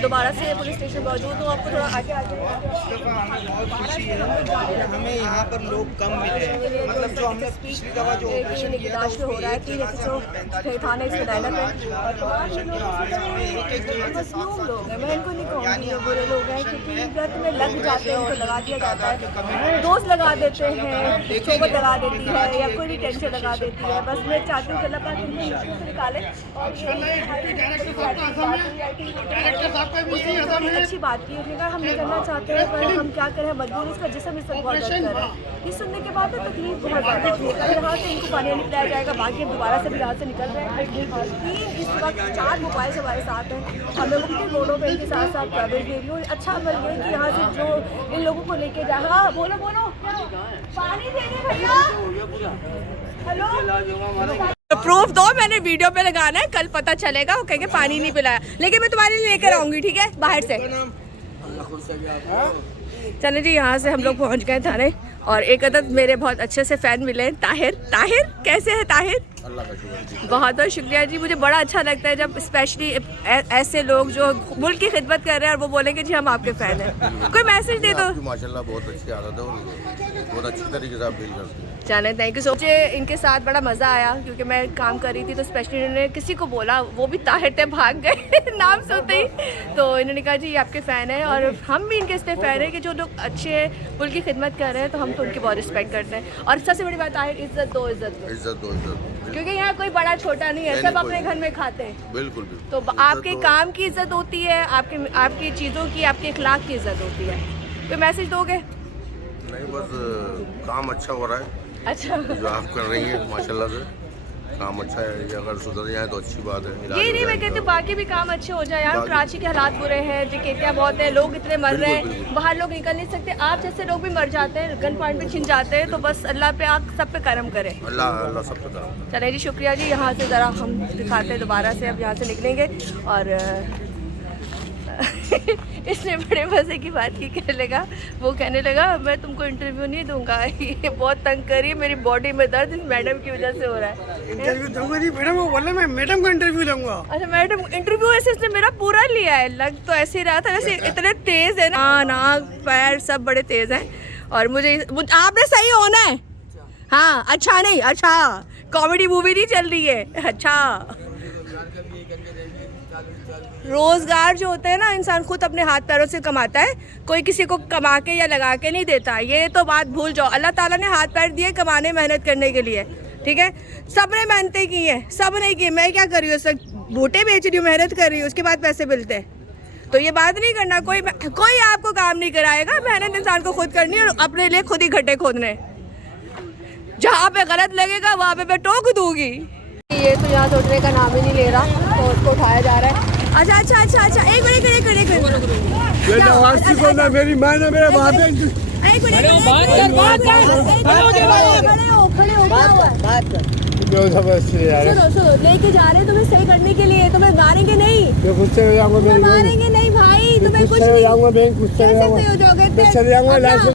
दोबारा से police station मौजूद हूँ। आपको थोड़ा आगे हमें यहाँ पर लोग कम मिले, मतलब जो हमने पिछली दफा जो ऑपरेशन किया था हो रहा है 3 थाने इसके डायलर में। मैं इनको नहीं कहूँगी ये बुरे लोग हैं, क्योंकि गर्द में लग जाते हैं, उनको लगा दिया जाता है, दोस्त लगा देते हैं, सोबत लगा देती है या कोई भी टेंशन लगा देती है। बस मैं चाहती हूँ कि अल्लाह पाक इनको मुश्किल से निकाले। और अच्छी बात की उसने कहा हम नहीं करना चाहते हैं, पर हम क्या करें, मजबूर इसका जिसम इस वक्त बहुत दर्द कर रहा है। ये सुनने के बाद तो तकलीफ बहुत ज़्यादा थी। यहाँ से इनको पानी निकलाया जाएगा, बाकी दोबारा से भी यहाँ से निकल रहे हैं। और 3 इस वक्त 4 मोबाइल हमारे साथ हैं और मैं मुख्तलिफ रोडों पर इनके साथ साथ कवरेज दे रही हूँ। अच्छा अमल ये कि यहाँ से जो इन लोगों को लेके जा, हाँ बोलो बोलो, पानी देंगे भैया, हेलो प्रूफ दो, मैंने वीडियो पे लगाना है, कल पता चलेगा वो कहेंगे पानी नहीं पिलाया, लेकिन मैं तुम्हारे लिए लेकर आऊंगी, ठीक है, बाहर से। चले जी, यहाँ से हम लोग पहुँच गए थाने और एक अदद मेरे बहुत अच्छे से फ़ैन मिले, ताहिर। ताहिर कैसे है ताहिर? अल्लाह का शुक्र। बहुत बहुत शुक्रिया जी, मुझे बड़ा अच्छा लगता है जब स्पेशली ऐसे लोग जो मुल्क की खिदमत कर रहे हैं और वो बोलेंगे जी हम आपके फ़ैन हैं। कोई मैसेज दे दो। माशाल्लाह बहुत अच्छी आदत है और बहुत अच्छी तरीके से आप डील करते हैं। चलें, थैंक यू सो। मुझे इनके साथ बड़ा मज़ा आया क्योंकि मैं काम कर रही थी तो स्पेशली इन्होंने किसी को बोला, वो भी ताहिर थे, भाग गए नाम सुनते ही, तो इन्होंने कहा जी ये आपके फ़ैन है और हम भी इनके इसलिए फ़ैन है कि जो लोग अच्छे मुल्क की खिदमत कर रहे हैं तो हम तो उनकी बहुत रिस्पेक्ट करते हैं। और सबसे बड़ी बात ताहिर, इज्जत दो, इज्जत दो, इज्जत दो, इज्जत, क्योंकि यहाँ कोई बड़ा छोटा नहीं है, सब अपने घर में खाते हैं। बिल्कुल तो आपके काम की इज्जत होती है, आपकी चीज़ों की, आपके इखलाक की इज्जत होती है। कोई मैसेज दोगे? नहीं, बस काम अच्छा हो रहा है। अच्छा, जो आप कर रही हैं माशाल्लाह से काम अच्छा है, ये अगर सुधर जाए तो अच्छी बात है। ये नहीं मैं कहती बाकी भी काम अच्छे हो जाए यार। कराची के हालात बुरे हैं, टिकटियाँ बहुत है, लोग इतने मर रहे हैं, बाहर लोग निकल नहीं सकते, आप जैसे लोग भी मर जाते हैं, गन पॉइंट पे छिन जाते हैं, तो बस अल्लाह पे आप सब पे करम करें। अल्लाह अल्लाह सब पे करम। चले जी, शुक्रिया जी। यहाँ से ज़रा हम दिखाते हैं दोबारा से, अब यहाँ से निकलेंगे और इसने बड़े मज़े की बात की, कहने लगा, वो कहने लगा मैं तुमको इंटरव्यू नहीं दूंगा, ये बहुत तंग करी, मेरी बॉडी में दर्द इस मैडम की वजह से हो रहा है। इंटरव्यू दूंगा नहीं मैडम, वो बोला मैं मैडम का इंटरव्यू लूंगा। अच्छा मैडम इंटरव्यू ऐसे इसने मेरा पूरा लिया है, लग तो ऐसे ही रहा था, वैसे इतने तेज़ है ना, नाक पैर सब बड़े तेज़ हैं और मुझे आपने सही होना है। हाँ अच्छा, नहीं अच्छा, कॉमेडी मूवी नहीं चल रही है। अच्छा, रोज़गार जो होता है ना, इंसान खुद अपने हाथ पैरों से कमाता है, कोई किसी को कमा के या लगा के नहीं देता। ये तो बात भूल जाओ, अल्लाह ताला ने हाथ पैर दिए कमाने, मेहनत करने के लिए, ठीक है। सब ने मेहनतें की हैं, सब ने की, मैं क्या कर रही हूँ, सब बूटे बेच रही हूँ, मेहनत कर रही हूँ, उसके बाद पैसे मिलते हैं। तो ये बात नहीं करना, कोई आपको काम नहीं कराएगा, मेहनत इंसान को खुद करनी है और अपने लिए खुद ही गड्ढे खोदने। जहाँ पे गलत लगेगा वहाँ पे मैं टोक दूंगी। ये तो यहाँ से उठने का नाम ही नहीं ले रहा, तो उसको उठाया जा रहा है। अच्छा अच्छा अच्छा अच्छा, एक मिनट मेरी माँ ने मेरे बाप है। सुनो, लेके जा रहे हैं तुम्हें सही करने के लिए, तुम्हें मारेंगे नहीं, मारेंगे नहीं भाई, तुम्हें कुछ नहीं, कैसे सही हो जाओगे?